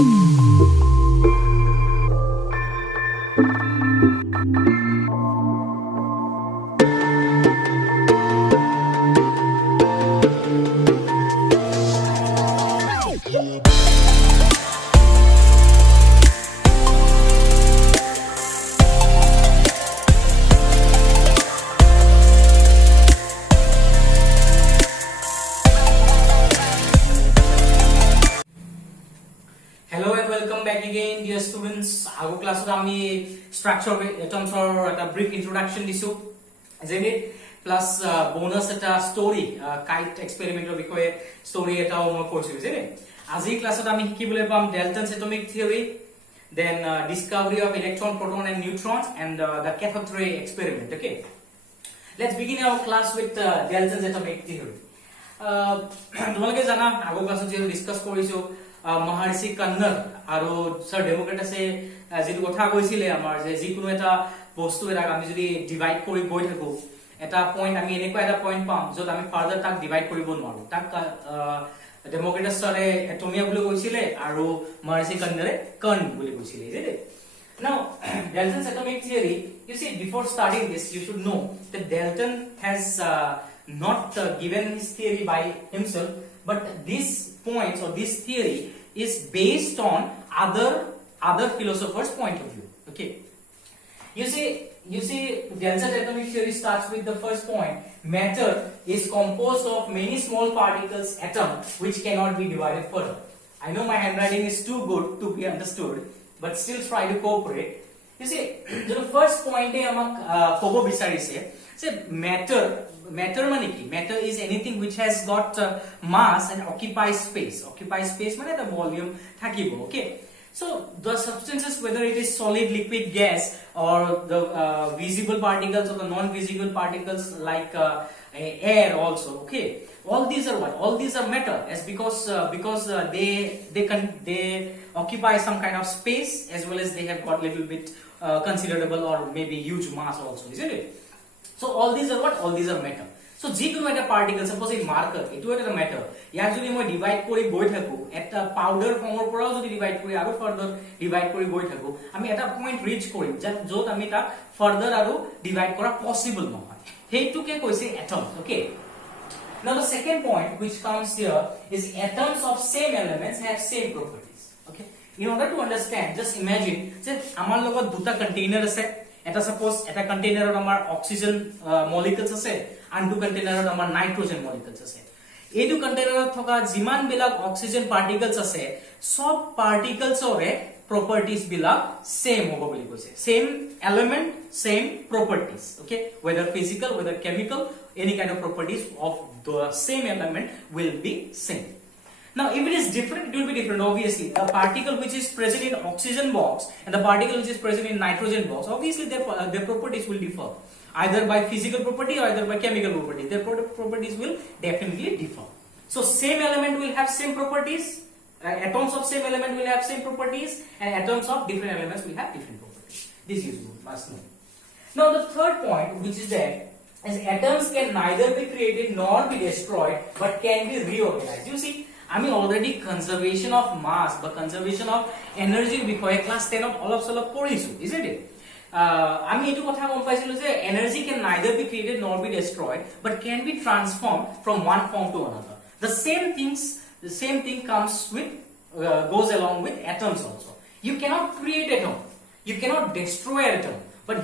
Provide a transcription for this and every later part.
Hello and welcome back again, dear students. Our class আমি structure atoms or a brief introduction দিছো isn't it, plus bonus এটা story kite experiment এর বিষয়ে story এটাও মই কৰিছো isn't it. আজি ক্লাছত আমি শিকিবলৈ পাম Dalton's atomic theory, then discovery of electron, proton and neutrons, and the cathode ray experiment. Okay, let's begin our class with Dalton's atomic theory. তোমালোকে জানা আগৰ ক্লাছত যে ডিসকাস কৰিছো মহাৰিষি কন্নৰ আৰু স্যাৰ ডেমোক্ৰেটাসে যেটো কথা কৈছিলে আমাৰ যে যিকোনো এটা বস্তু এটা আমি যদি ডিভাইড কৰি গৈ থাকো এটা পইণ্ট আমি এনেকুৱা এটা পইণ্ট পাম যত আমি ফাৰ্দাৰ তাক ডিভাইড কৰিব নোৱাৰো, তাক ডেমোক্ৰেটাস স্যাৰে এটমিয়া বুলি কৈছিলে আৰু মহাৰিষি কন্নৰে কৰ্ণ বুলি কৈছিলে যে Now, Dalton's atomic theory, you see, before starting this, you should know that Dalton has not given his theory by himself, but these points or this theory is based on other philosophers' point of view. Okay, you see, Dalton's atomic theory starts with the first point: matter is composed of many small particles, atom, which cannot be divided further. I know my handwriting is too good to be understood, but still try to cooperate. You see, the first point I amak kobo bicharise se matter mane ki matter is anything which has got mass and occupies space mane the volume thakibo. Okay, so the substances, whether it is solid, liquid, gas, or the visible particles or the non visible particles like air also, okay, all these are what? All these are matter, as because they occupy some kind of space, as well as they have got little bit considerable or maybe huge mass also, isn't it? So all these are what? All these are matter. So যিকোনো এটা particle, suppose এই marker এটো এটা matter, ইয়াক যদি মই divide কৰি গৈ থাকো এটা পাউডাৰ ফৰ্মৰ পৰাও যদি ডিভাইড কৰি আৰু ফাৰ্দাৰ ডিভাইড কৰি গৈ থাকো আমি এটা পইণ্ট ৰিচ কৰিম য'ত আমি তাক ফাৰ্দাৰ আৰু ডিভাইড কৰা পসিবল নহয়, হেইটোকে কৈছে atoms. Okay, now the second point which comes here is atoms of same elements have same properties. Okay, in order to understand, just imagine যে আমাৰ লগত দুটা কন্টেইনাৰ আছে, এটা সাপোজ এটা কন্টেইনাৰত আমাৰ অক্সিজেন মলিকিউলস আছে, আনটো কন্টেইনাৰত আমাৰ নাইট্ৰজেন মলিকিউলস আছে. এইটো কন্টেইনাৰত থকা যিমান বিলাক অক্সিজেন পাৰ্টিকলস আছে সব পাৰ্টিকলসৰে properties বিলাক same হ'ব বুলি কৈছে, same element, same properties. Okay, whether physical, whether chemical, any kind of properties of the same element will be same. Now, if it is different, it will be different. Obviously, the particle which is present in oxygen box and the particle which is present in nitrogen box, obviously their properties will differ, either by physical property or either by chemical properties. Their properties will definitely differ. So, same element will have same properties. Atoms of same element will have same properties, and atoms of different elements will have different properties. This is good, must know. Now, the third point, which is that as atoms can neither be created nor be destroyed, but can be reorganized. You see, আমি already conservation of mass বা conservation of এনাৰ্জিৰ বিষয়ে class 10 ত অলপ সলপ পঢ়িছো, isn't it? আমি এটো কথা গম পাইছিলো যে energy can neither be created nor be destroyed, but can be transformed from one form to another. The same thing comes with goes along with atoms also. You cannot create atom, you cannot destroy atom, but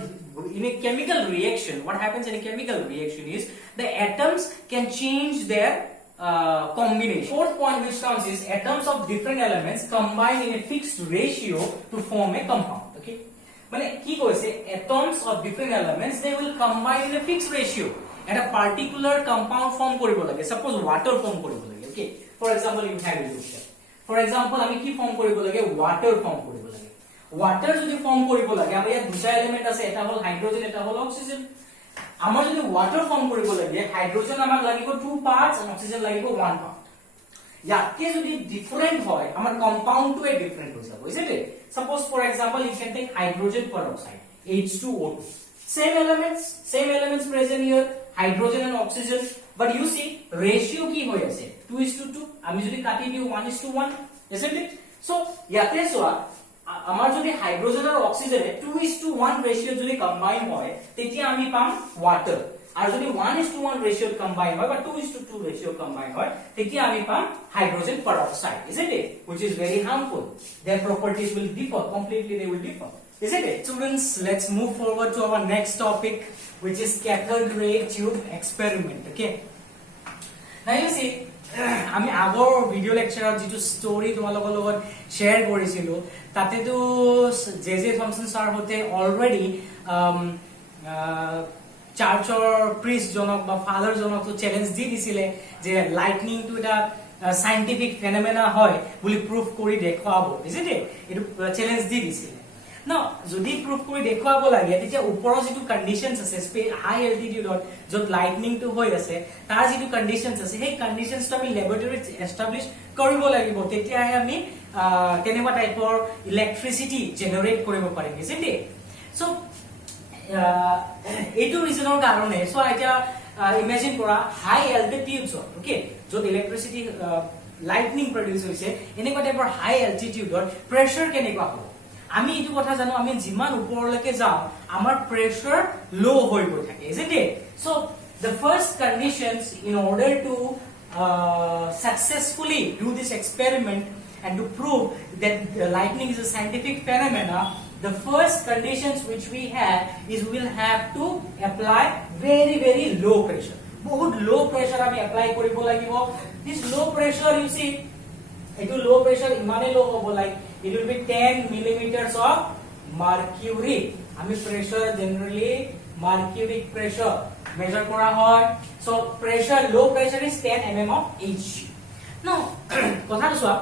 in a chemical reaction, what happens in a chemical reaction is the atoms can change their combination. Fourth point which comes is atoms of different elements combine in a fixed ratio to form a compound. Okay, মানে কি কৈছে atoms of different elements they will combine in a fixed ratio at a particular compound form কৰিব লাগে, suppose water form কৰিব লাগে. Okay, for example you have it here. For example আমি কি form কৰিব লাগে, water form কৰিব লাগে. water যদি ফৰ্ম কৰিব লাগে আমাৰ ইয়াত দুটা এলিমেন্ট আছে, এটা হল হাইড্ৰোজেন, এটা হল অক্সিজেন. আমাৰ যদি water form কৰিব লাগে হাইড্রোজেন আমাক লাগিব 2 parts and oxygen লাগিব 1 part. ইয়াতকে যদি ডিফারেন্ট হয় আমাৰ কম্পাউন্ডটো ডিফারেন্ট হৈ যাব, isn't it? Suppose for example you can take hydrogen peroxide, H2O2. Same elements present here, hydrogen and oxygen, but you see ratio কি হৈ আছে 2:2. আমি যদি কাটি দিও 1:1, isn't it? সো ইয়াতে চোৱা আমাৰ যদি হাইড্ৰোজেন আৰু অক্সিজেনে 2:1 ৰেশিও যদি কম্বাইন হয় তেতিয়া আমি পাম ওয়াটাৰ আৰু যদি 1:1 ৰেশিও কম্বাইন হয় বা 2:2 ৰেশিও কম্বাইন হয় তেতিয়া আমি পাম hydrogen peroxide isn't it which is very harmful their properties will differ completely they will differ isn't it students let's move forward to our next topic which is cathode ray tube experiment okay now you see আমি আগৰ video লেকচাৰত যেটো story তোমালোকৰ লগত share কৰিছিলো তাতে তো J Thomson sir হতে already চাৰ্চৰ প্ৰিষ্ট জনক বা ফাদাৰ জনক তো চ্যালেঞ্জ দি দিছিলে যে লাইটনিং টু এটা সাইন্টিফিক ফেনোমেনা হয় বুলি প্ৰুফ কৰি দেখুৱাব isn't it এটো চ্যালেঞ্জ দি দিছিলে না যদি প্ৰুফ কৰি দেখুৱাব লাগে তেতিয়া ওপৰৰ যেটো কন্ডিশনস আছে হাই এল্টিটিউডত যত লাইটনিং টু হৈ আছে তাৰ যেটো কন্ডিশনস আছে সেই কন্ডিশনস তো আমি ল্যাবৰেটৰীত এস্টাবলিশ কৰিব লাগিব তেতিয়াহে আমি কেনেবা টাইপৰ ইলেক্ট্ৰিসিটি জেনাৰেট কৰিব পাৰিম isn't it so এইটো ৰিজনৰ কাৰণে সো এটা ইমাজিন কৰা হাই এল্টিটিউডছ ওকে যত ইলেক্ট্ৰিসিটি লাইটনিং প্ৰডিউস হৈছে এনেকুৱা টাইপৰ হাই এল্টিটিউডৰ প্ৰেসাৰ কেনেকুৱা হ'ব আমি এইটো কথা জানো আমি যিমান ওপৰলৈকে যাও আমাৰ প্ৰেসাৰ লো হৈ গৈ থাকে isn't it so the first conditions in order to successfully do this experiment and to prove that lightning is a scientific phenomena the first conditions which we have is we will have to apply very low pressure বহুত low pressure আমি apply কৰিব লাগিব this low pressure you see etu low pressure imane low hobo like it will be 10 millimeters of mercury ami pressure generally mercuric pressure measure kora hoy so pressure low pressure is 10 mm of Hg now kotha to soa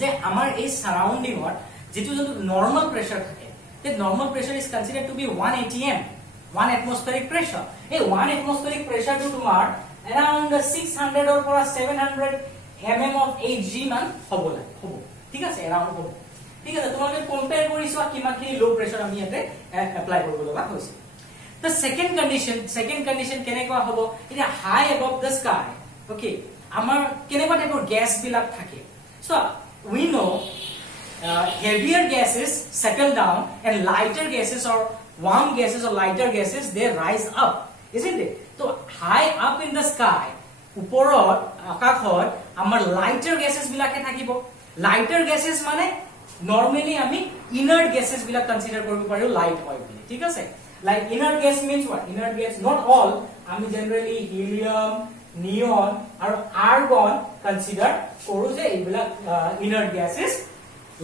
je amar ei surrounding or যেটো normal pressure থাকে the normal pressure is considered to be 1 atm 1 atmospheric pressure ei 1 atmospheric pressure to tomar around 600 or 700 mm of Hg মান হ'ব লাগে হ'ব ঠিক আছে এৰাউন্ড হ'ব ঠিক আছে তোমালোকে কম্পেয়াৰ কৰিছো কিমানখিনি লো প্ৰেসাৰ আমি ইয়াতে এপ্লাই কৰিব লগা হৈছে the second condition কেনেকুৱা হ'ব এটা হাই above the sky okay আমাৰ কেনেকুৱা টাইপৰ গ্যাস বিলাক থাকে so we know heavier gases settle down and lighter gases or warm gases or lighter gases they rise up isn't it so high up in the sky ওপৰত আকাশত আমাৰ lighter gases বিলাকে থাকিব লাইটাৰ গ্যাসেস মানে নৰমালি আমি inert gases বিলাক consider কৰিব পাৰো লাইট হয় বুলি ঠিক আছে like inert gas means what inert gas not all আমি জেনারেলি হিলিয়াম নিয়ন আৰু আৰ্গন কনসিডাৰ কৰো যে এইবিলাক ইনাৰ্ট গ্যাসেস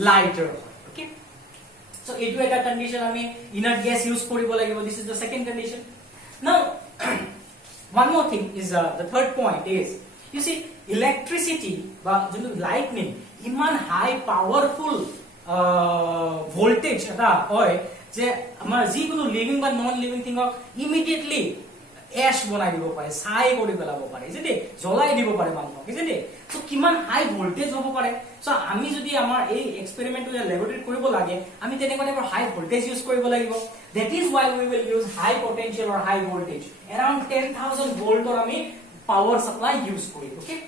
লাইটাৰ হয় ওকে সো এইটো এটা কন্ডিশন আমি ইনাৰ্ট গ্যাস ইউজ কৰিব লাগিব this is the second condition now one more thing is the third point is you see electricity বা যোনটো লাইটনিং ইমান হাই পাৱাৰফুল voltage এটা হয় যে আমাৰ যিকোনো লিভিং বা নন লিভিং থিংক ইমিডিয়েটলি এশ বনাই দিব পাৰে ছাই কৰি পেলাব পাৰে যদি জ্বলাই দিব পাৰে মানুহক যদি সো কিমান হাই ভোল্টেজ হ'ব পাৰে সো আমি যদি আমাৰ এই এক্সপেৰিমেন্টটো ল্যাবৰেটৰীত কৰিব লাগে আমি তেনেকুৱা টাইপৰ হাই ভোল্টেজ ইউজ কৰিব লাগিব that is why we will use high potential or high voltage around 10000 volt or আমি power supply use করি okay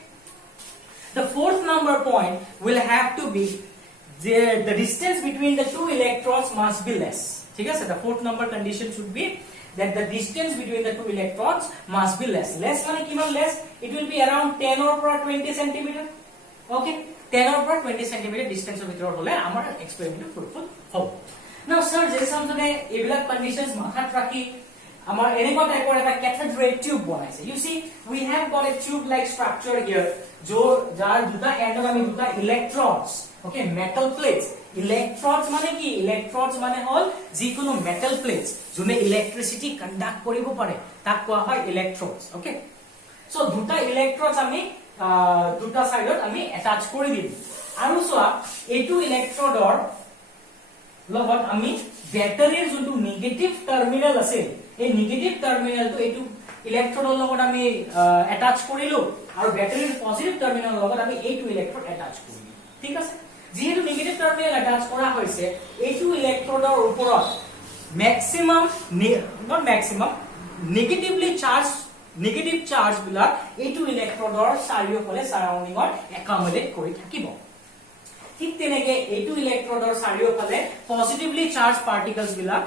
the fourth number point will have to be the distance between the two electrons must be less ঠিক আছে the fourth number condition should be that the distance between the two electrons must be less মানে কিমান less it will be around 10 or 20 cm okay 10 or 20 cm distance of ভিতৰত হলে আমাৰ experiment ফ্ৰুটফুল হ'ব now sir যে সামনে এইবিলাক conditions মাথাত ৰাখি আমাৰ এনেকুৱা টাইপৰ এটা cathode ray tube বনাইছে you see we have got a tube like structure here যাৰ দুটা এন্ডত আমি দুটা ইলেক্ট্ৰনস okay metal plates electrodes মানে কি electrodes মানে হল যিকোনো metal plates যোনে ইলেক্ট্ৰিসিটি কন্ডাক্ট কৰিব পাৰে তাক কোৱা হয় electrodes okay so দুটা electrodes আমি দুটা সাইডত আমি attach কৰি দিম আৰু সোৱা এইটো ইলেক্ট্ৰডৰ লগত আমি ব্যাটাৰীৰ যোনটো নেগেটিভ টাৰ্মিনাল আছে এই নেগেটিভ টাৰ্মিনালটো এইটো ইলেক্ট্ৰডৰ লগত আমি attach কৰিলো আৰু ব্যাটাৰীৰ পজিটিভ টাৰ্মিনালৰ লগত আমি এইটো ইলেক্ট্ৰড attach কৰিলো ঠিক আছে যেহেতু নেগেটিভ টাৰ্মিনাল অ্যাটাচ কৰা হয়েছে এইটো ইলেক্ট্ৰোডৰ ওপৰত maximum not maximum negative charge বিলাক এইটো ইলেক্ট্ৰোডৰ চাৰিওফালে সাৰাউন্ডিংৰ একামোডেট কৰি থাকিব ঠিক তেনেকে এইটো ইলেক্ট্ৰডৰ চাৰিওফালে পজিটিভলি চাৰ্জ পাৰ্টিকলছ বিলাক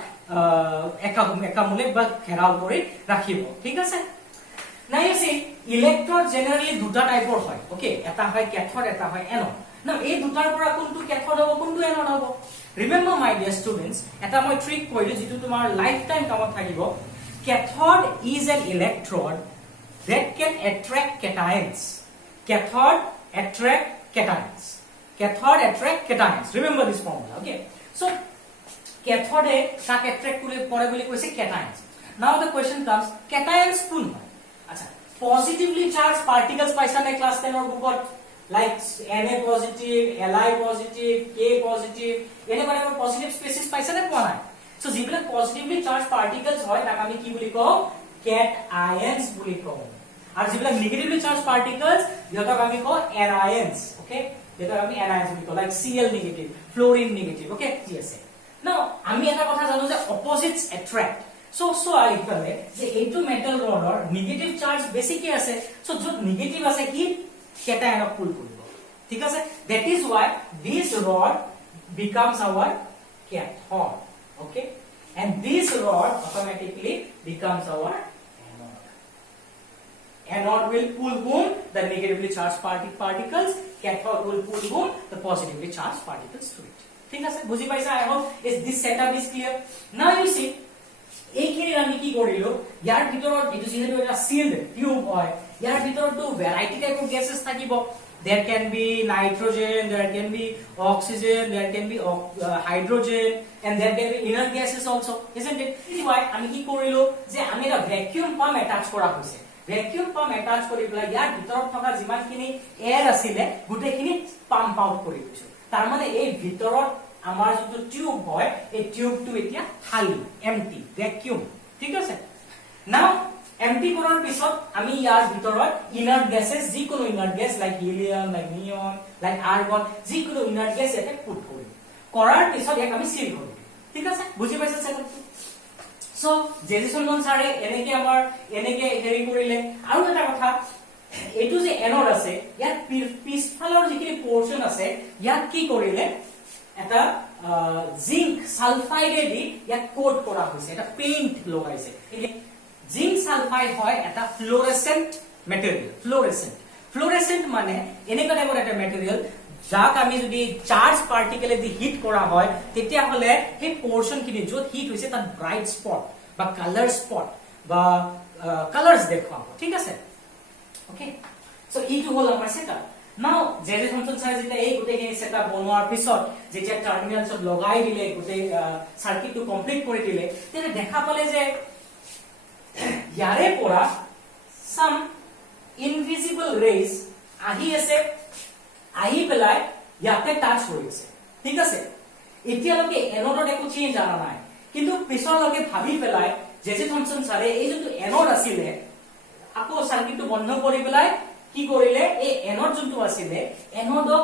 একামূলে বা ঘেৰাও কৰি ৰাখিব ঠিক আছে Now you see, electrode generally দুটা টাইপৰ হয় ওকে এটা হয় cathode এটা হয় anode now এই দুটাৰ পৰা কোনটো cathode হ'ব কোনটো anode হ'ব remember my dear students এটা মই ট্ৰিক কৈলো যেটো তোমাৰ লাইফ টাইম কামত থাকিব cathode is an electrode that can attract cations cathode attract cations remember this formula okay so cathode তাক attract কৰে বুলি কৈছে cations now the question comes cations কোন হয় আচ্ছা পজিটিভলি চার্জ পার্টিকলস পাইছা নে ক্লাস 10 এর গ্রুপত like Na positive Li positive K positive এনেকুৱা টাইপৰ পজিটিভ স্পেচিছ পাইছা নে পোৱা নাই সো যিবিলাক পজিটিভলি চাৰ্জ পাৰ্টিকলস হয় তাক আমি কি বুলি কওঁ cations বুলি কওঁ আৰু যিবিলাক নেগেটিভলি চার্জ পার্টিকলস ইহঁতক আমি কওঁ anions ওকে যেটা আমি anions বুলি কওঁ like Cl negative fluorine negative okay কি আছে নাও আমি এটা কথা জানো যে অপোজিটস অ্যাট্রাক্ট So ইফালে যে এইটো মেটাল ৰডৰ নেগেটিভ চাৰ্জ বেছি কি আছে সো যত নেগেটিভ আছে কি কেটায়নক পুল কৰিব ঠিক আছে that is why this rod becomes our cathode okay and this rod automatically becomes our anode will pull whom the negatively charged particles cathode will pull whom the positively charged particles to it ঠিক আছে বুজি পাইছা I hope this setup is clear now you see এইখিনি আমি কি কৰিলো ইয়াৰ ভিতৰত এটো যেহেতু এটা সিল্ড টিউব হয় ইয়াৰ ভিতৰতো ভ্যাৰাইটি টাইপ অফ গ্যাসেস থাকিব there can be nitrogen there can be oxygen there can be hydrogen and there can be inert gases also isn't it why আমি কি কৰিলো যে আমি এটা ভ্যাকুয়াম পাম্প অ্যাটাচ কৰা হৈছে ভ্যাকুয়াম পাম্প অ্যাটাচ কৰি পেলাই ইয়াৰ ভিতৰত থকা যিমানখিনি এয়াৰ আছিল গুটেখিনি পাম্প আউট কৰি দিছো তাৰ মানে এই ভিতৰত আমাৰ যেটো টিউব হয় এই টিউবটো এতিয়া খালি এমটি ভ্যাকুয়াম ঠিক আছে নাও এমটি কৰাৰ পিছত আমি ইয়াৰ ভিতৰত ইনাৰ্ট গ্যাসেস যিকোনো inert gas like helium like নিয়ন লাইক আৰ্গন যিকোনো ইনাৰ্ট গ্যাস এতে পুট কৰিম কৰাৰ পিছত এক আমি সিল কৰিম ঠিক আছে বুজি পাইছা সেটআপটো সো জেজিসন ছাৰে এনেকে হেৰি কৰিলে আৰু এটা কথা এইটো যে এনড আছে ইয়াত পিছফালৰ যিখিনি পোৰশন আছে ইয়াত কি কৰিলে এটা জিংক সালফাইডে দি ইয়াক কোট কৰা হৈছে এটা পেইন্ট লগাইছে জিংক সালফাইড হয় এটা ফ্লোৰেসেন্ট ম্যাটেৰিয়াল ফ্লোৰেসেন্ট মানে এনেকা টাইপৰ এটা ম্যাটেৰিয়াল যাক আমি যদি চাৰ্জ পাৰ্টিকেলে দি হিট কৰা হয় তেতিয়া হলে এই পোরশন খিনি যত হিট হৈছে তাত ব্রাইট স্পট বা কালার স্পট বা কালারস দেখুৱা ঠিক আছে ওকে সো ইটো হল আমাৰ সেটআপ নাও জেজে থমসন সাইজ এটা এই গুটেখিনি সেটআপ বনোৱাৰ পিছত যেতিয়া টাৰ্মিনালছত লগাই দিলে গুটে সাৰ্কিটটো কমপ্লিট কৰি দিলে তেনে দেখা পালে যে ইয়াৰে পৰা সাম ইনভিজিবল ৰেজ আহি আছে আহি পেলাই ইয়াতে টাচ হৈ আছে ঠিক আছে এতিয়ালৈকে এনডত একো চেঞ্জ আনা নাই কিন্তু পিছলৈকে ভাবি পেলাই জেজে থমসন ছাৰে এই যোনটো এনড আছিলে আকৌ সাৰ্কিটটো বন্ধ কৰি পেলাই কি কৰিলে এই এনড যোনটো আছিলে এনডক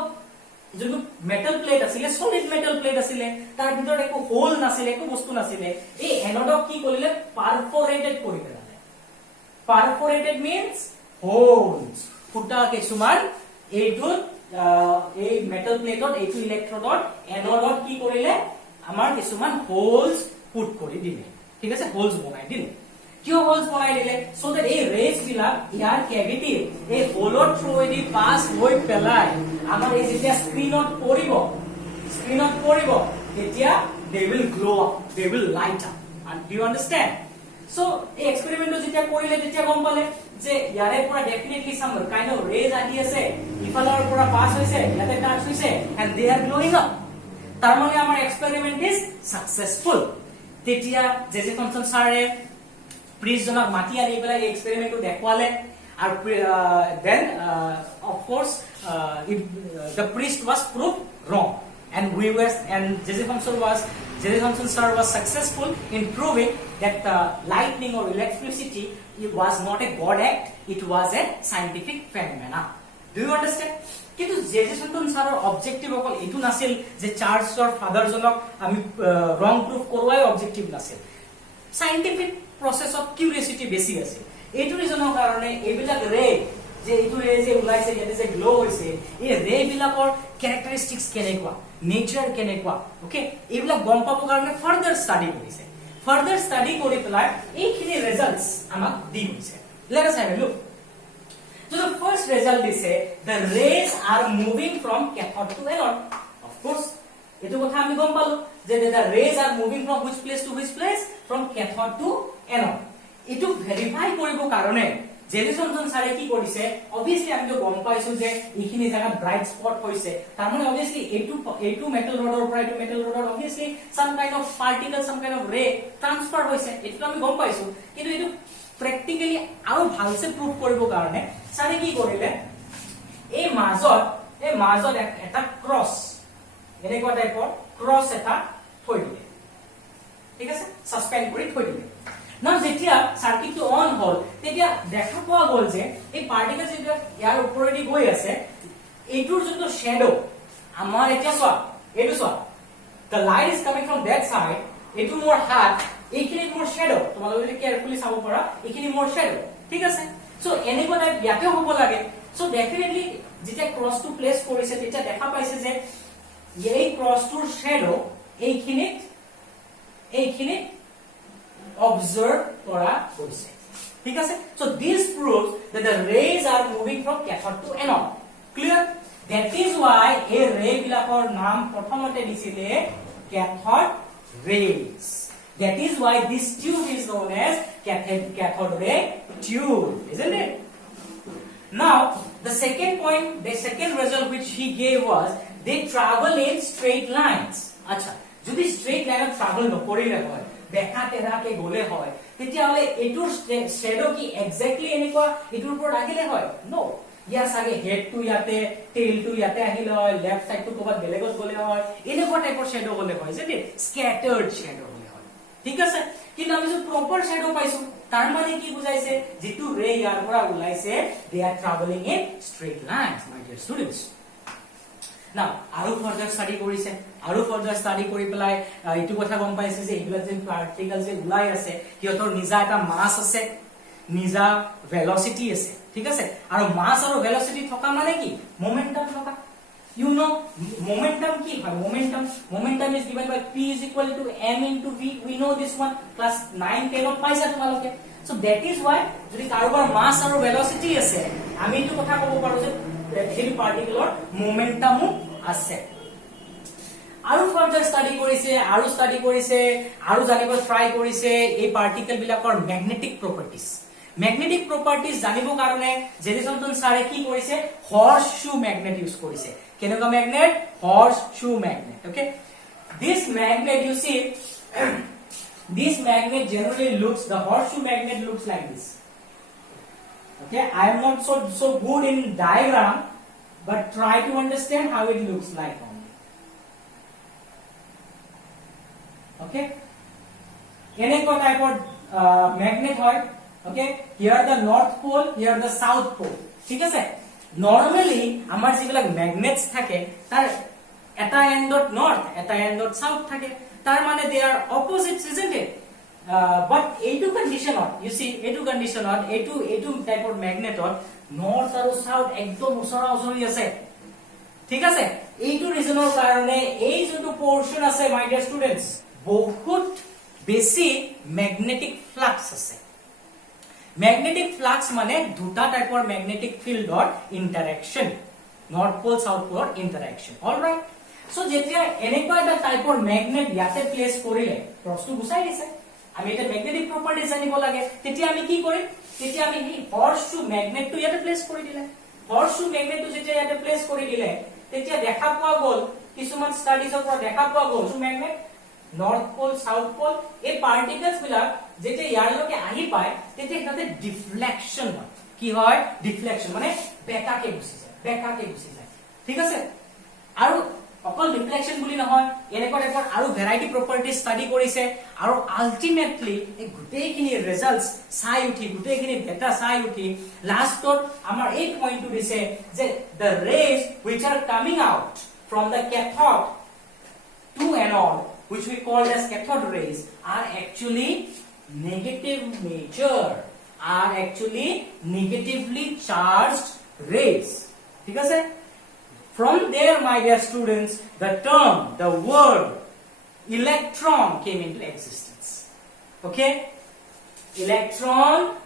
যোনটো মেটাল প্লেট আছিলে সলিড মেটাল প্লেট আছিলে তাৰ ভিতৰত একো হোল নাছিলে একো বস্তু নাছিলে এই এনডক কি কৰিলে পাৰফোৰেটেড কৰি পেলালে পাৰফোৰেটেড মিন্স হোলস ফুটা কিছুমান এইটো এই মেটাল প্লেটত এইটো ইলেক্ট্ৰডত এনডত কি কৰিলে আমাৰ কিছুমান হোলস পুট কৰি দিলে ঠিক আছে হোলস বনাই দিলে কিয় হোলস বনাই দিলে সো দ্যাট এই ৰেজ বিলাক ইয়াৰ কেভিটি এই হোলৰ থ্ৰুৱেদি পাস হৈ পেলাই আমাৰ এই যেতিয়া স্ক্ৰিনত পৰিব তেতিয়া they will glow up they will light up and do you understand so এই এক্সপেৰিমেন্টটো যেতিয়া কৰিলে তেতিয়া গম পালে যে ইয়াৰে পৰা definitely some kind of raise আহি আছে ইফালৰ পৰা পাস হৈছে ইয়াতে টাচ হৈছে and they are glowing up তাৰ মানে আমাৰ এক্সপেৰিমেন্ট ইজ সাকসেসফুল তেতিয়া জেজে থমসন ছাৰে priest জনক মাতি আনি পেলাই এই এক্সপেৰিমেন্টটো দেখুৱালে আৰু then of course the priest was proved wrong and J.J. Thomson sir was successful in proving that lightning or electricity it was not a god act it was a scientific phenomena do you understand কিন্তু J.J. Thomson sir objective অকল এটো নাছিল যে চাৰ্লছৰ father জনক আমি wrong proof কৰোৱাই objective নাছিল scientific process of curiosity বেছি আছে এইটো ৰিজনৰ কাৰণে এইবিলাক ৰে যে এইটো ৰে যে ওলাইছে ইয়াতে যে গ্লো হৈছে এই ৰে বিলাকৰ ক্যাৰেক্টাৰিষ্টিক্স কেনেকুৱা নেচাৰ কেনেকুৱা ওকে এইবিলাক গম পাবৰ কাৰণে ফাৰ্দাৰ ষ্টাডি কৰিছে ফাৰ্দাৰ ষ্টাডি কৰি পেলাই এইখিনি ৰিজাল্টস আমাক দি গৈছে let us have a look so the first result is the rays are moving from cathode to anode of course etu kotha ami gom palu je the rays are moving from which place to which place from cathode to anode etu verify koribo karone Jerry Johnson sare ki korise obviously ami to gom paisu je ekhini jaga bright spot hoise tar mane obviously a2 metal rod or a2 metal rod obviously some kind of particle some kind of ray transfer hoise etu ami gom paisu kintu etu practically aru bhalse proof koribo karone sare ki korile ei majot eta cross enekwa type or cross eta thoi dile ঠিক আছে suspend কৰি থৈ দিলে না যেতিয়া সাৰ্কিটটো on হল তেতিয়া দেখা পোৱা গল যে এই পাৰ্টিকল যেটা ইয়াৰ ওপৰেদি গৈ আছে এইটোৰ যোনটো শ্যাডো আমাৰ এতিয়া চোৱা এইটো চোৱা the light is coming from that side এইটো মোৰ হাত এইখিনি মোৰ শ্যাডো তোমালোকে কেয়াৰফুলি চাব পাৰা এইখিনি মোৰ শ্যাডো ঠিক আছে সো এনেকুৱা টাইপ ইয়াতে হ'ব লাগে সো ডেফিনেটলি যেতিয়া ক্ৰসটো প্লেস কৰিছে তেতিয়া দেখা পাইছে যে এই ক্ৰসটোৰ শ্যাডো এইখিনি observe kora hoise thik ase so this proves that the rays are moving from cathode to anode clear that is why a ray bilakor naam prothomote disile cathode rays that is why this tube is known as cathode ray tube isn't it now the second point the second result which he gave was they travel in straight lines acha jodi straight line travel nokorile hoy দেখা তেৰাকে গলে হয় তেতিয়া হলে এটোৰ shadow কি exactly এনেকুৱা এটোৰ ওপৰত আহিলে হয় নো ইয়াৰ সাগে হেড টু ইয়াতে টেইল টু ইয়াতে আহিলে হয় লেফট সাইড টু কবাত বেলেগত গলে হয় এনেকুৱা টাইপৰ শ্যাডো গলে হয় যে স্ক্যাটাৰ্ড শ্যাডো গলে হয় ঠিক আছে কিন্তু আমি যে প্ৰপাৰ শ্যাডো পাইছো তাৰ মানে কি বুজাইছে যেটো ৰে ইয়াৰ পৰা ওলাইছে they are travelling in straight lines my dear students now aru further study কৰি পেলাই ইটো কথা গম পাইছে যে এইবিলাক যে পাৰ্টিকল যে উলাই আছে কিয়তৰ নিজা এটা মাস আছে নিজা ভেলোসিটি আছে ঠিক আছে আৰু মাস আৰু ভেলোসিটি থকা মানে কি মোমেন্টাম থকা you know momentum ki hoy momentum is given by p is equal to m into v we know this one class 9 10 of paisa tumaloke so that is why jodi karobar mass aru velocity ase ami etu kotha kobo paru je এই particular momentum আছে আৰু further study কৰিছে আৰু জানিব try কৰিছে এই particle বিলাকৰ magnetic properties জানিব কাৰণে জেৰি জনসন সাৰে কি কৰিছে হৰ্স শু ম্যাগনেট ইউজ কৰিছে কেনেকুৱা ম্যাগনেট হৰ্স শু magnet okay this magnet you see this magnet generally looks the horseshoe magnet looks like this okay I am not so good in diagram but try to understand how it looks like only okay eneko type of magnet hoy okay here the north pole here the south pole ঠিক আছে normally amar jibilak magnets thake tar eta end of north eta end of south thake tar mane they are opposites isn't it but A2 condition on you see A2 condition on A2 type of magnet on north aru south ekdom usara usari ase ঠিক আছে এইটো ৰিজনৰ কাৰণে এই যোনটো portion আছে মাই dear students বহুত বেছি magnetic flux আছে ম্যাগনেটিক ফ্লাক্স মানে দুটা টাইপৰ ম্যাগনেটিক ফিল্ডৰ ইন্টাৰেকশন নৰ্থ পোল সাউথ পোলৰ ইন্টাৰেকশন অলৰাইট সো যেতিয়া এনেকুৱা এটা টাইপৰ ম্যাগনেট ইয়াতে প্লেস কৰিলে প্ৰশ্ন বুজাই দিছে আমি এটা ম্যাগনেটিক প্ৰপাৰ্টি জানিব লাগে তেতিয়া আমি কি কৰিম তেতিয়া আমি এই হৰ্সশু ম্যাগনেটটো ইয়াতে প্লেস কৰি দিলে হৰ্সশু ম্যাগনেটটো যেতিয়া ইয়াতে প্লেস কৰি দিলে তেতিয়া দেখা পোৱা গল কিছুমান ষ্টাডিজৰ পৰা দেখা পোৱা গল magnet north pole south pole এই পাৰ্টিকলস বিলাক যেতিয়া ইয়াৰলৈকে আহি পায় তেতিয়া তাতে ডিফ্লেকশন হয় কি হয় ডিফ্লেকশন মানে বেকাকে গুচি যায় ঠিক আছে আৰু অকল ডিফ্লেকশন বুলি নহয় এনেকুৱা টাইপৰ আৰু ভেৰাইটি প্ৰপাৰ্টি ষ্টাডি কৰিছে আৰু আলটিমেটলি এই গুটেইখিনি ৰিজাল্টস চাই উঠি গুটেইখিনি ডেটা চাই উঠি লাষ্টত আমাৰ এই পইণ্টটো দিছে যে the rays which are coming out from the cathode to anode which we call as cathode rays are actually negative nature are actually negatively charged rays. ঠিক আছে? From there, my dear students, the term, the word electron came into existence. Okay? Electron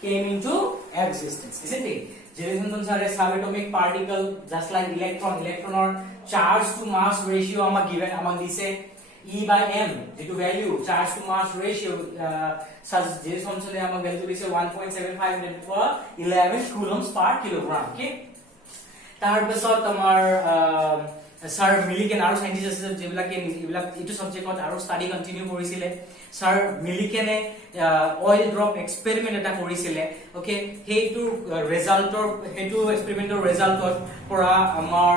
came into existence, isn't it? Jason sir, a subatomic particle just like electron or charge to mass ratio given among these E by m due to value charge to mass ratio such Jason sir value is 1.75 into the power 11 coulombs per kilogram. Okay, তাৰ পিছত আমাৰ sir মিলিকেন আৰু scientist আছে যেবিলাকে এইটো সাবজেক্টত আৰু study continue কৰিছিলে sir মিলিকেনে oil drop experiment এটা কৰিছিলে ওকে হেইটো ৰিজাল্টৰ হেইটো এক্সপেৰিমেন্টৰ ৰিজাল্টত পৰা আমাৰ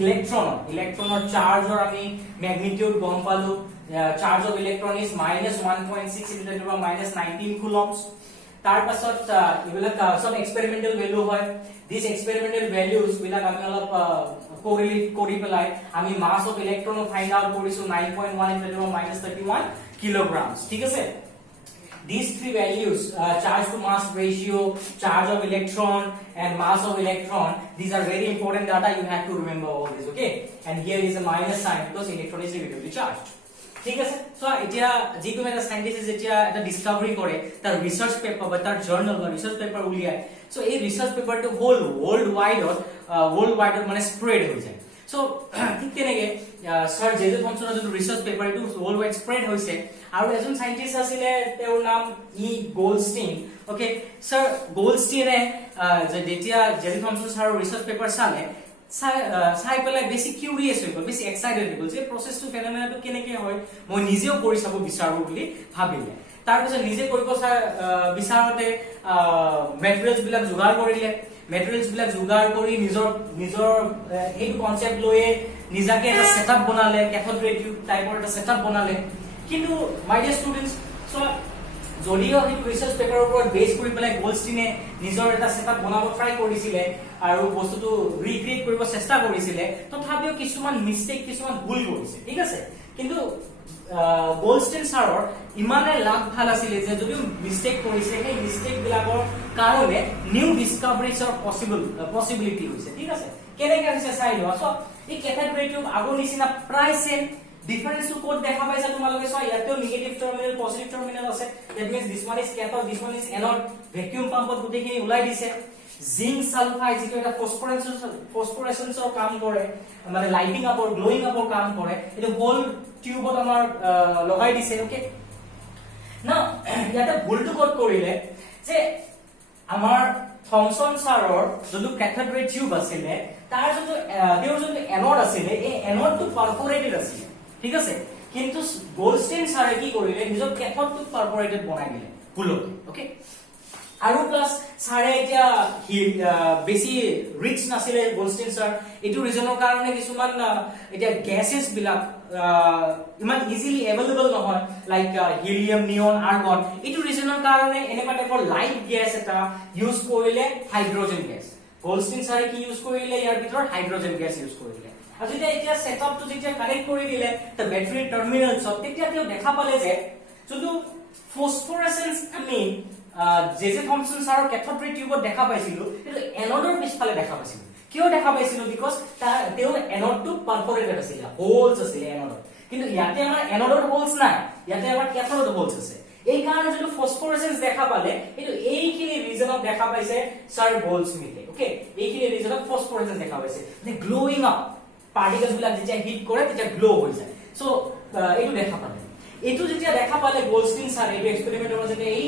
ইলেক্ট্ৰনৰ চাৰ্জৰ আমি ম্যাগনিটিউড গম পালো charge of electron is -1.6 into 10 to the -19 coulombs তাৰ পাছত ইবিলাক সব এক্সপেৰিমেন্টাল ভ্যালু হয় these experimental values বিলাক আমি অলপ correlate কৰি পেলাই আমি mass of electron find out কৰিছো 9.1 into 10 to the -31 kilograms ঠিক আছে these three values charge to mass ratio charge of electron and mass of electron these are very important data you have to remember all this okay and here is a minus sign because electron is negatively charged ঠিক আছে so এতিয়া যি কোনো এটা scientist যেতিয়া এটা ডিসকভাৰি কৰে তাৰ ৰিসাৰ্চ পেপাৰ বা তাৰ জাৰ্নাল বা ৰিসাৰ্চ পেপাৰ উলিয়ায় সো এই ৰিসাৰ্চ পেপাৰটো হোল ওয়াৰ্ল্ড ওয়াইডত মানে স্প্ৰেড হৈ যায় সো ঠিক তেনেকে স্যাৰ জেজে থমসনৰ যে ৰিসাৰ্চ পেপাৰ এটো ওয়াৰ্ল্ড ওয়াইড স্প্ৰেড হৈছে আৰু এজন সাইন্টিস্ট আছিলে তেওঁৰ নাম ই গোল্ডষ্টিন ওকে স্যাৰ গোল্ডষ্টিনে যেতিয়া জেজে থমসন স্যাৰৰ ৰিসাৰ্চ পেপাৰ চালে চাই পেলাই বেছি কিউৰিয়াছ হৈ গ'ল বেছি এক্সাইটেড হৈ গ'ল যে প্ৰসেসটো ফেনোমেনাটো কেনেকৈ হয় মই নিজেও কৰি চাব বিচাৰো বুলি ভাবিলে তাৰ পিছত নিজে কৰিব বিচাৰতে মেটেৰিয়েলছ বিলাক যোগাৰ কৰিলে মেটেৰিয়েলছ বিলাক যোগাৰ কৰি নিজৰ এই কনসেপ্ট লৈ নিজাকে এটা সেটআপ বনালে ক্যাথোড ৰে টিউব টাইপৰ এটা সেটআপ বনালে কিন্তু মাই ডিয়াৰ ষ্টুডেন্টস সো যদিও এই ৰিসাৰ্চ পেপাৰৰ ওপৰত বেছ কৰি পেলাই গোল্ডষ্টিনে নিজৰ এটা সেটআপ বনাব ট্ৰাই কৰিছিলে আৰু বস্তুটো ৰিক্ৰিয়েট কৰিব চেষ্টা কৰিছিলে তথাপিও কিছুমান মিস্টেক কিছুমান ভুল কৰিছে ঠিক আছে কিন্তু গোল্ডষ্টিন ছাৰৰ ইমানে লাভ ভাল আছিল যে যদি মিস্টেক কৰিছে সেই মিস্টেক বিলাকৰ কাৰণে নিউ ডিসকভাৰিজৰ পসিবিলিটি হৈছে ঠিক আছে কেনেকৈ হৈছে চাই লোৱা সো এই ক্যাথোড ৰে টিউব আগৰ নিচিনা প্ৰায় সেম difference to code দেখা পাইছা তোমালোকে সো ইয়াতেও নেগেটিভ টার্মিনাল পজিটিভ টার্মিনাল আছে that means this one is cathode this one is anode vacuum pumpত গুটেখিনি উলাই দিছে জিংক সালফাইড যেটো এটা ফসফোৰেসেন্সৰ কাম কৰে মানে লাইটিং আপ আৰু গ্লোইং আপৰ কাম কৰে এটো হোল টিউবত আমাৰ লগাই দিছে ওকে না ইয়াতে ভুলটো কত কৰিলে যে আমাৰ থমসন ছাৰৰ যোনটো ক্যাথোড ৰে টিউব আছিলে তাৰ যোনটো তেওঁৰ যোনটো এনড আছিলে এই এনডটো পাৰফোৰেটেড আছিলে ঠিক আছে কিন্তু গোল্ডষ্টিন ছাৰে কি কৰিলে নিজৰ ক্যাথোডটো পাৰফোৰেটেড বনাই দিলে ভুলতে ওকে আৰু প্লাস ছাৰে এতিয়া বেছি ৰিচ নাছিলে গোল্ডষ্টিন ছাৰ এটো ৰিজনৰ কাৰণে কিছুমান এতিয়া গ্যাসেস বিলাক ইমান ইজিলি এভেইলেবল নহয় লাইক হিলিয়াম নিয়ন আৰ্গন এটো ৰিজনৰ কাৰণে এনেকুৱা টাইপৰ লাইট গ্যাস এটা ইউজ কৰিলে হাইড্ৰোজেন গ্যাস গোল্ডষ্টিন ছাৰে কি ইউজ কৰিলে ইয়াৰ ভিতৰত হাইড্ৰোজেন গ্যাস ইউজ কৰিলে আৰু যেতিয়া সেটআপটো যেতিয়া কানেক্ট কৰি দিলে তে ব্যাটাৰি টাৰ্মিনালছত তেতিয়া তেওঁ দেখা পালে যে যোনটো ফসফোৰেসেন্স আমি জেজে থমসন ছাৰৰ ক্যাথোড ৰে টিউবত দেখা পাইছিলো কিন্তু এনডৰ পিছফালে দেখা পাইছিলো কিয় দেখা পাইছিলো বিকজ তেওঁ এনডটো পাৰফোৰেটেড আছিল হোলছ আছিল এনডত কিন্তু ইয়াতে আমাৰ এনডৰ হোলছ নাই ইয়াতে আমাৰ ক্যাথোডৰ হোলছ আছে এই কাৰণে যদি ফসফোৰেসেন্স দেখা পালে কিন্তু এইখিনি ৰিজনত দেখা পাইছে ছাৰ গোল্ডস্মিথে ওকে এইখিনি ৰিজনত ফসফোৰেসেন্স দেখা পাইছে মানে গ্লোইং আপ পাৰ্টিকলছ বিলাক যেতিয়া হিট কৰে তেতিয়া গ্লো হৈ যায় সো এইটো দেখা পালে এটো যেতিয়া দেখা পালে গোল্ডষ্টিন ছাৰ এই এক্সপেৰিমেন্টৰ মাজতে এই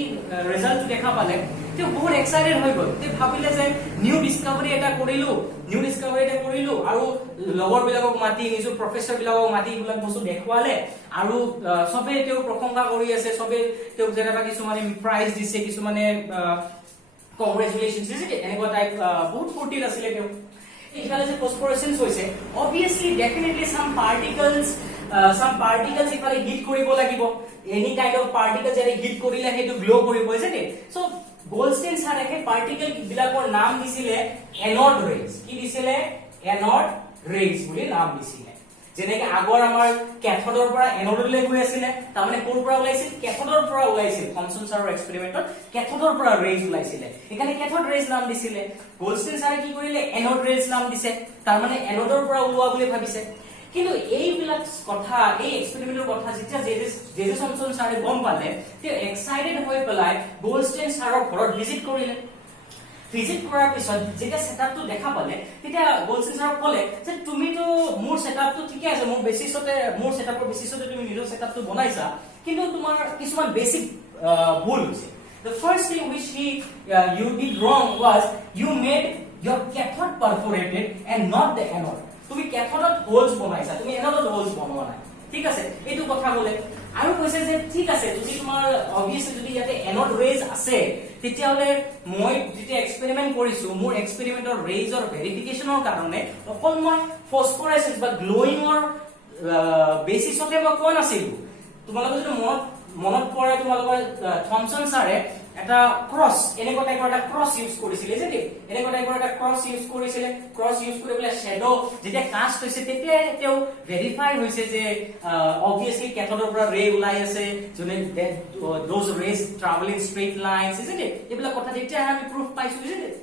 ৰিজাল্টটো দেখা পালে তে বহুত এক্সাইটেড হৈ গ'ল তে ভাবিলে যে নিউ ডিসকভাৰি এটা কৰিলো আৰু লগৰ বিলাকক মাতি নিজৰ প্ৰফেসৰ বিলাকক মাতি এইবিলাক বস্তু দেখুৱালে আৰু সবে তেও প্ৰশংসা কৰি আছে সবে তেও যেনেবা কিছুমানে প্ৰাইজ দিছে কিছুমানে কংগ্ৰেচুলেশনস দিছে এনেকুৱা টাইপ বহুত ফৰ্টিল আছিল তেও এইফালে যে ফসফোৰেসেন্স হৈছে obviously definitely some particles ইফালে হিট কৰিব লাগিব এনি কাইন্ড অফ পাৰ্টিকল যেনে হিট কৰিলে হেতু গ্লো কৰিব হৈছে সো গোল্ডষ্টিন ছাৰে হে পাৰ্টিকল বিলাকৰ নাম দিছিলে এনড ৰেজ কি দিছিলে এনড ৰেজ বুলি নাম দিছিলে যেনেকে আগৰ আমাৰ কেথডৰ পৰা এনোডলৈ গৈ আছিল তাৰ মানে কোৰ পৰা ওলাইছিল কেথডৰ পৰা ওলাইছিল থমসন ছাৰৰ এক্সপেৰিমেন্টত কেথডৰ পৰা ৰেজ ওলাইছিল এখানে কেথড ৰেজ নাম দিছিল গোল্ডষ্টেইন ছাৰে কি কৰিলে এনোড ৰেজ নাম দিছে তাৰ মানে এনোডৰ পৰা ওলোৱা বুলি ভাবিছে কিন্তু এইবিলাক কথা এই এক্সপেৰিমেন্টৰ কথা যেতিয়া জে থমসন ছাৰে গম পালে তে এক্সাইটেড হৈ পেলাই গোল্ডষ্টেইন ছাৰৰ ঘৰত ভিজিট কৰিলে ভিজিট কৰাৰ পিছত যেতিয়া সেটআপটো দেখা পালে তেতিয়া গোল্ডষ্টেইন ছাৰক ক'লে যে তুমিতো মোৰ সেটআপটো ঠিকে আছে মোৰ বেসিসতে মোৰ সেটআপৰ বেসিসতে তুমি নিজৰ সেটআপটো বনাইছা কিন্তু তোমাৰ কিছুমান বেসিক ভুল হৈছে the first thing which you did wrong was you made your cathode perforated and not the anode তুমি ক্যাথডত হোলস বনাইছা তুমি এনোডত হোলস বনোৱা নাই ঠিক আছে এইটো কথা বলে আৰু কৈছে যে ঠিক আছে যদি তোমাৰ অবভিয়াসলি যদি ইয়াতে এনোড ৰেজ আছে তেতিয়াহলে মই যেতিয়া এক্সপেৰিমেন্ট কৰিছো মোৰ এক্সপেৰিমেন্টৰ ৰেজৰ ভেৰিফিকেশনৰ কাৰণে অকল মই ফসফৰাইসিস বা গ্লোইংৰ বেসিসতে মই কোৱা নাছিল তোমালোকে যদি মনত পৰে তোমালোকৰ থমসন ছাৰে এটা ক্ৰস এনেকুৱা টাইপৰ এটা ক্ৰস ইউজ কৰিছিল যে এনেকুৱা টাইপৰ এটা ক্ৰস ইউজ কৰিছিল ক্ৰস ইউজ কৰি পেলাই শ্যাডো যেতিয়া কাস্ট হৈছে তেতিয়া তেও ভেৰিফাই হৈছে যে অবভিয়াসলি ক্যাথডৰ পৰা ৰে ওলাই আছে যোনে those rays traveling straight lines isn't it এইবিলাক কথা যেতিয়া আমি প্ৰুফ পাইছো isn't it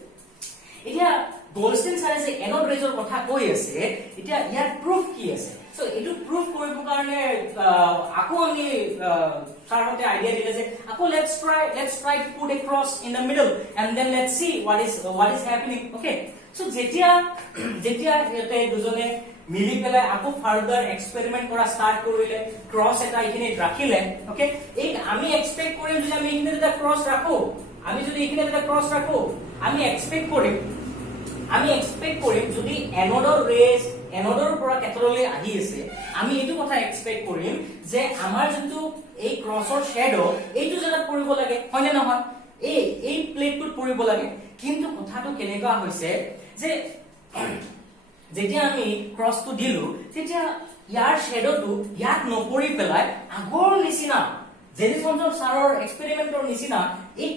এতিয়া গোল্ডষ্টেইন ছাৰে যে এনোড ৰেজৰ কথা কৈ আছে এতিয়া ইয়াৰ প্ৰুফ কি আছে সো এটো প্ৰুফ কৰিব কাৰণে আকো আমি ছাৰহতে আইডিয়া দিলে যে আকো let's try to put a cross in the middle and then let's see what is happening okay so যেতিয়া এতে দুজনে মিলি পেলাই আকো ফাৰ্দাৰ এক্সপেৰিমেন্ট কৰা ষ্টাৰ্ট কৰিলে ক্ৰস এটা এখানে ৰাখিলে ওকে এই আমি এক্সপেক্ট কৰিম যে আমি এখানে এটা ক্ৰস ৰাখো আমি যদি এখানে এটা ক্ৰস ৰাখো আমি এক্সপেক্ট কৰিম যদি এনোডৰ পৰা ক্যাথডলৈ আহি আছে আমি এইটো কথা এক্সপেক্ট কৰিম যে আমাৰ যোনটো এই ক্ৰসৰ শ্যাডো এইটো জাগাত পৰিব লাগে হয়নে নহয় এই প্লেটটোত পৰিব লাগে কিন্তু কথাটো কেনেকুৱা হৈছে যে যেতিয়া আমি ক্ৰসটো দিলু তেতিয়া ইয়াৰ শ্যাডোটো ইয়াত নপৰি পেলাই আগৰ নিচিনা জে থমসন ছাৰৰ এক্সপেৰিমেন্টৰ নিচিনা এই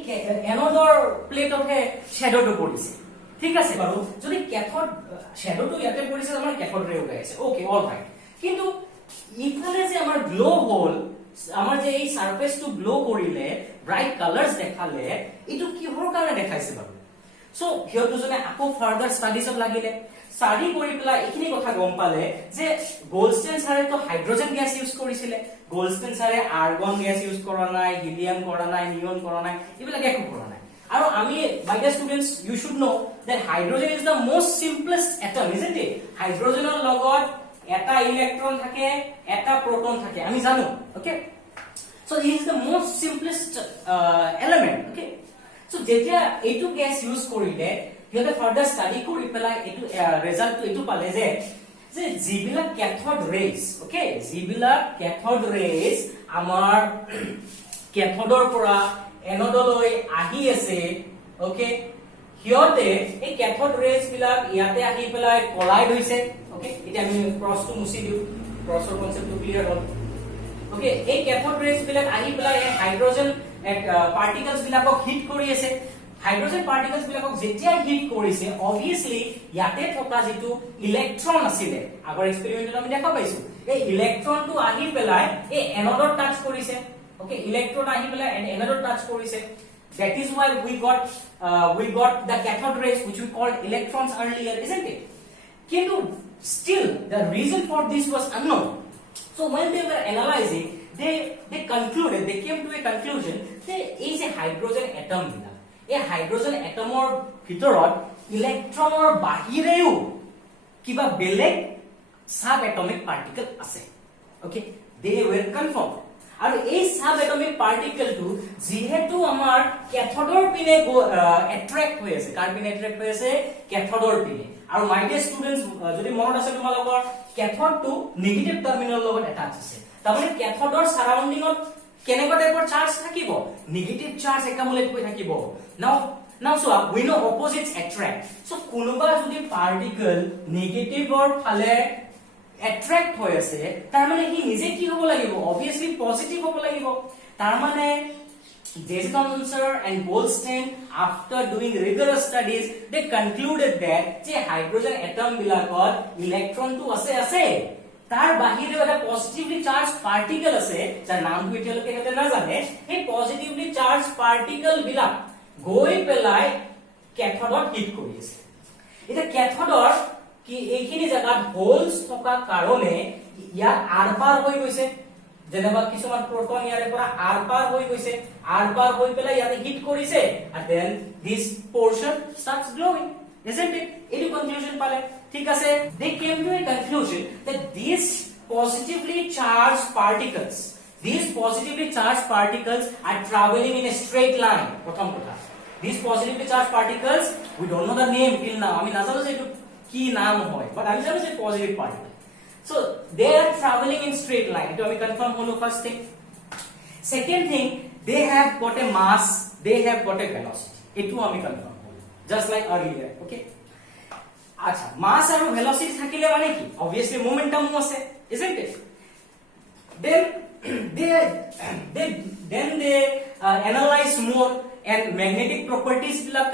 এনোডৰ প্লেটতহে শ্যাডোটো পৰিছে ঠিক আছে বাৰু যদি ক্যাথড শ্যাডোটো ইয়াতে পৰিছে আমাৰ ক্যাথড ৰে ওলাই আছে ওকে অল ৰাইট কিন্তু ইফালে যে আমাৰ গ্লো হল আমাৰ যে এই সাৰফেসটো গ্লো কৰিলে ব্ৰাইট কালাৰস দেখালে এটো কিহৰ কাৰণে দেখাইছে বাৰু সো হিয়ৰ দুজনে আকো ফাৰ্দাৰ ষ্টাডিজত লাগিলে স্টাডি কৰি পেলাই এইখিনি কথা গম পালে যে গোল্ডষ্টেইন ছাৰে তো হাইড্ৰোজেন গ্যাস ইউজ কৰিছিলে গোল্ডষ্টেইন ছাৰে আৰ্গন গ্যাস ইউজ কৰা নাই হিলিয়াম কৰা নাই নিয়ন কৰা নাই এইবিলাক একো কৰা নাই আৰু আমি my dear students you should know that hydrogen is the most simplest atom isn't it হাইড্ৰোজেনৰ লগত এটা ইলেক্ট্ৰন থাকে এটা প্ৰটন থাকে আমি জানো okay so this is the most simplest element okay so যেতিয়া এইটো গ্যাস ইউজ কৰিলে হিয়তে ফাৰ্দাৰ ষ্টাডি কৰি পেলাই এইটো ৰিজাল্টটো এইটো পালে যে জিবিলাক ক্যাথড ৰেজ okay জিবিলাক ক্যাথড ৰেজ আমাৰ ক্যাথডৰ পৰা এনোডলৈ আহি আছে ওকে হিয়তে এই ক্যাথড ৰেজ বিলাক ইয়াতে আহি পেলাই কলাইড হৈছে ওকে এতিয়া আমি ক্ৰসটো মুছি দিও ক্ৰসৰ কনসেপ্টটো ক্লিয়াৰ হ'ল ওকে এই ক্যাথড ৰেজ বিলাক আহি পেলাই এই হাইড্ৰোজেন পাৰ্টিকলছ বিলাকক হিট কৰি আছে হাইড্ৰোজেন পাৰ্টিকলছ বিলাকক যেতিয়া হিট কৰিছে অবভিয়াসলি ইয়াতে থকা যেটো ইলেক্ট্ৰন আছিল আগৰ এক্সপেৰিমেন্টত আমি দেখা পাইছো এই ইলেক্ট্ৰনটো আহি পেলাই এই এনোডত টাচ কৰিছে okay electron ahi pela and another touch korise that is why we got the cathode rays which we called electrons earlier isn't it kintu still the reason for this was unknown so when they were analyzing they came to a conclusion that is a hydrogen atom a hydrogen atomor bhitorot electronor bahireu kiba beleg subatomic particle ase okay they were confirmed আৰু এই sub atomic পাৰ্টিকলটো যেহেতু আমাৰ ক্যাথডৰ পিনে এট্ৰাক্ট হৈ আছে কাৰ পিনে এট্ৰাক্ট হৈ আছে ক্যাথডৰ পিনে আৰু মাই ডিয়াৰ ষ্টুডেন্টস যদি মনত আছে তোমালোকৰ ক্যাথডটো নেগেটিভ টাৰ্মিনাল লগত এটাচ আছে তাৰমানে ক্যাথডৰ সাৰাউন্ডিংত কেনেকুৱা টাইপৰ চাৰ্জ থাকিব নেগেটিভ চাৰ্জ একামুলেট হৈ থাকিব now so we know opposites attract so কোনোবা যদি পাৰ্টিকল নেগেটিভৰ ফালে attract হৈ আছে তাৰ মানে হি নিজে কি হ'ব লাগিব obviously positive হ'ব লাগিব তাৰ মানে J. Thomson sir and Goldstein after doing rigorous studies they concluded that যে হাইড্ৰোজেন এটম বিলাকত ইলেক্ট্ৰন টো আছে তাৰ বাহিৰেও এটা পজিটিভলি চাৰ্জ পাৰ্টিকল আছে যাৰ নামটো এতিয়ালৈকে হেতে নাজানে এই পজিটিভলি চাৰ্জ পাৰ্টিকল বিলাক গৈ পেলাই ক্যাথডত হিট কৰি আছে এটা ক্যাথডৰ কি এইখিনি জায়গাত হোলস থকা কাৰণে ইয়াৰ আৰপাৰ হৈ গৈছে যেনেবা কিছুমান প্ৰোটন ইয়াৰে পৰা আৰপাৰ হৈ গৈছে আৰপাৰ হৈ পেলাই ইয়াতে হিট কৰিছে and then this portion starts glowing isn't it এই কনক্লুশন পালে ঠিক আছে they came to a conclusion that these positively charged particles are traveling in a straight line প্রথম কথা these positively charged particles we don't know the name till now আমি নাজানো যে এটো কি নাম হয় but আমি জানো যে positive particle so they are traveling in straight line এটো আমি কনফার্ম হলো first thing second thing they have got a mass they have got a velocity এটো আমি কনফার্ম হলো just like earlier okay আচ্ছা mass আৰু velocity থাকিলে মানে কি obviously momentum আছে isn't it then they analyze more and magnetic properties বিলাক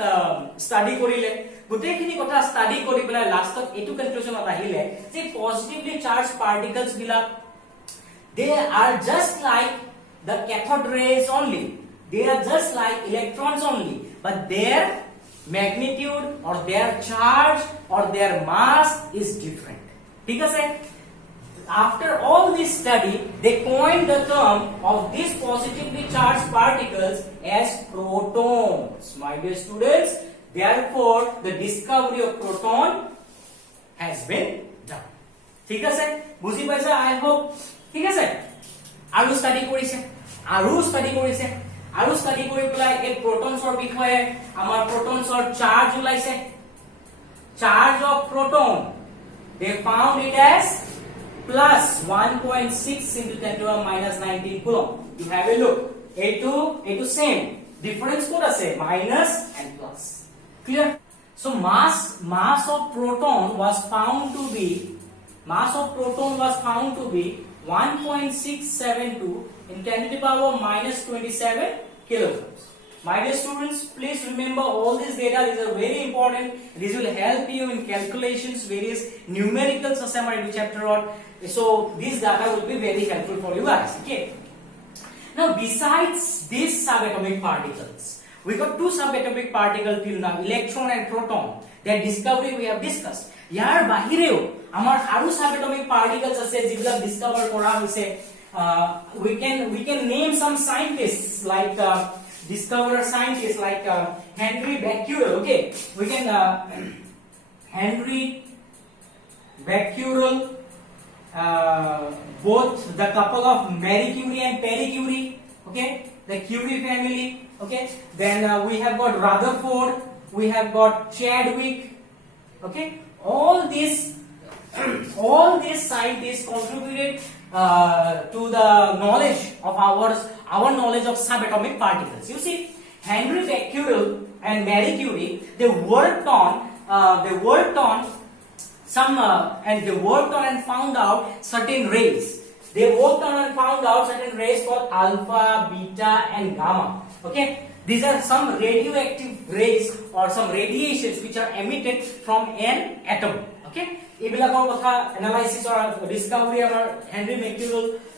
study কৰিলে গোটেইখিনি কথা study কৰি পেলাই লাষ্টত এটো কনক্লুশনত আহিলে যে positively charged particles বিলাক they are just like the cathode rays only they are just like electrons only but their magnitude or their charge or their mass is different ঠিক আছে after all this study they coined the term of these positively charged particles as protons my dear students therefore the discovery of proton has been done ঠিক আছে বুজি পাইছা I hope ঠিক আছে আৰু study কৰিছে আৰু স্টাডি কৰি পেলাই এই প্ৰটনছৰ বিষয়ে আমাৰ প্ৰটনছৰ চাৰ্জ ওলাইছে charge of proton they found it as plus 1.6 into 10 to the minus 19 coulomb you have a look a2 same difference code ase minus and plus clear so mass of proton was found to be 1.672 in 10 to the power minus 27 kilograms my dear students please remember all this data these are very important this will help you in calculations various numericals assignment in chapter on so this data will be very helpful for you guys okay now besides these subatomic particles we got two subatomic particles till now electron and proton their discovery we have discussed yar bahireo amar aru subatomic particles ase jibla discover kora hoise we can name some scientists like discoverer scientists like Henry Becquerel okay we can Henry Becquerel both the couple of Marie Curie and Pierre Curie okay the Curie family okay then we have got Rutherford we have got Chadwick okay all these scientists contributed to the knowledge of our knowledge of subatomic particles you see Henry Becquerel and Marie Curie they worked on some and they worked on and found out certain rays called alpha beta and gamma okay these are some radioactive rays or some radiations which are emitted from an atom okay এইবিলাকৰ কথা analysis or discovery আমাৰ Henry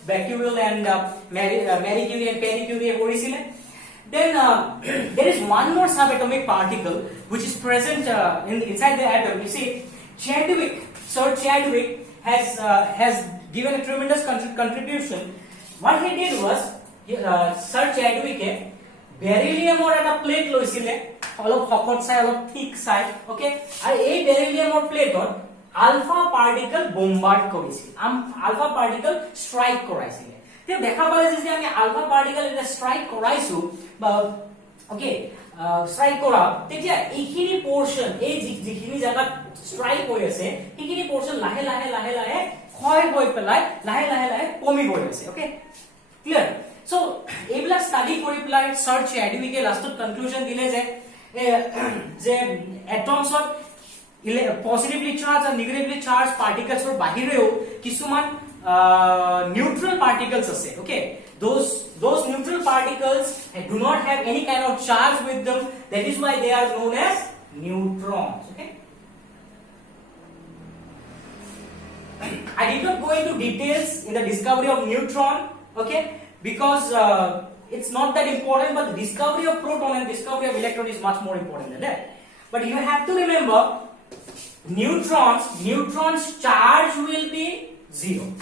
Becquerel and Marie Curie and Pierre Curie কৰিছিলে then there is one more subatomic particle which is present inside the atom you see Sir Chadwick has given a tremendous contribution what he did was Sir Chadwick beryllium or eta plate loisile অলপ শকত চাই অলপ ঠিক চাই okay আৰু এই beryllium or plate alpha particle bombard কৰিছিল alpha particle strike কৰাইছিল তে দেখা পালে যে আমি alpha particle এটা strike কৰাইছো ওকে strike কৰা তেতিয়া এইখিনি portion এই যিখিনি জায়গা strike হৈ আছে এইখিনি portion লাহে লাহে ক্ষয় হৈ পেলাই লাহে লাহে কমি গৈ আছে ওকে ক্লিয়াৰ সো এইবিলা স্টাডি কৰি পেলাই সাৰ চ্যাডউইকে লাষ্টত কনক্লুজন দিলে যে এটমছত positively charged and negatively charged particles or bahireo kisuman neutral particles ase okay those neutral particles do not have any kind of charge with them that is why they are known as neutrons okay I did not go into details in the discovery of neutron, okay, because it's not that important, but the discovery of proton and discovery of electron is much more important than that. But you have to remember, neutrons charge will be 0,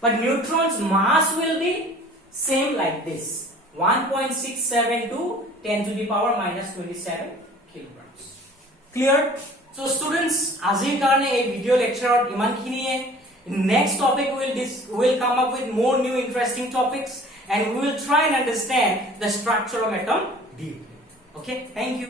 but neutrons mass will be same like this, 1.67 to 10 to the power minus 27 kilograms. Clear? So students, azir karone ei video lecture iman khiniye. Next topic we will come up with more new interesting topics, and we will try and understand the structure of atom deeply. Okay, thank you.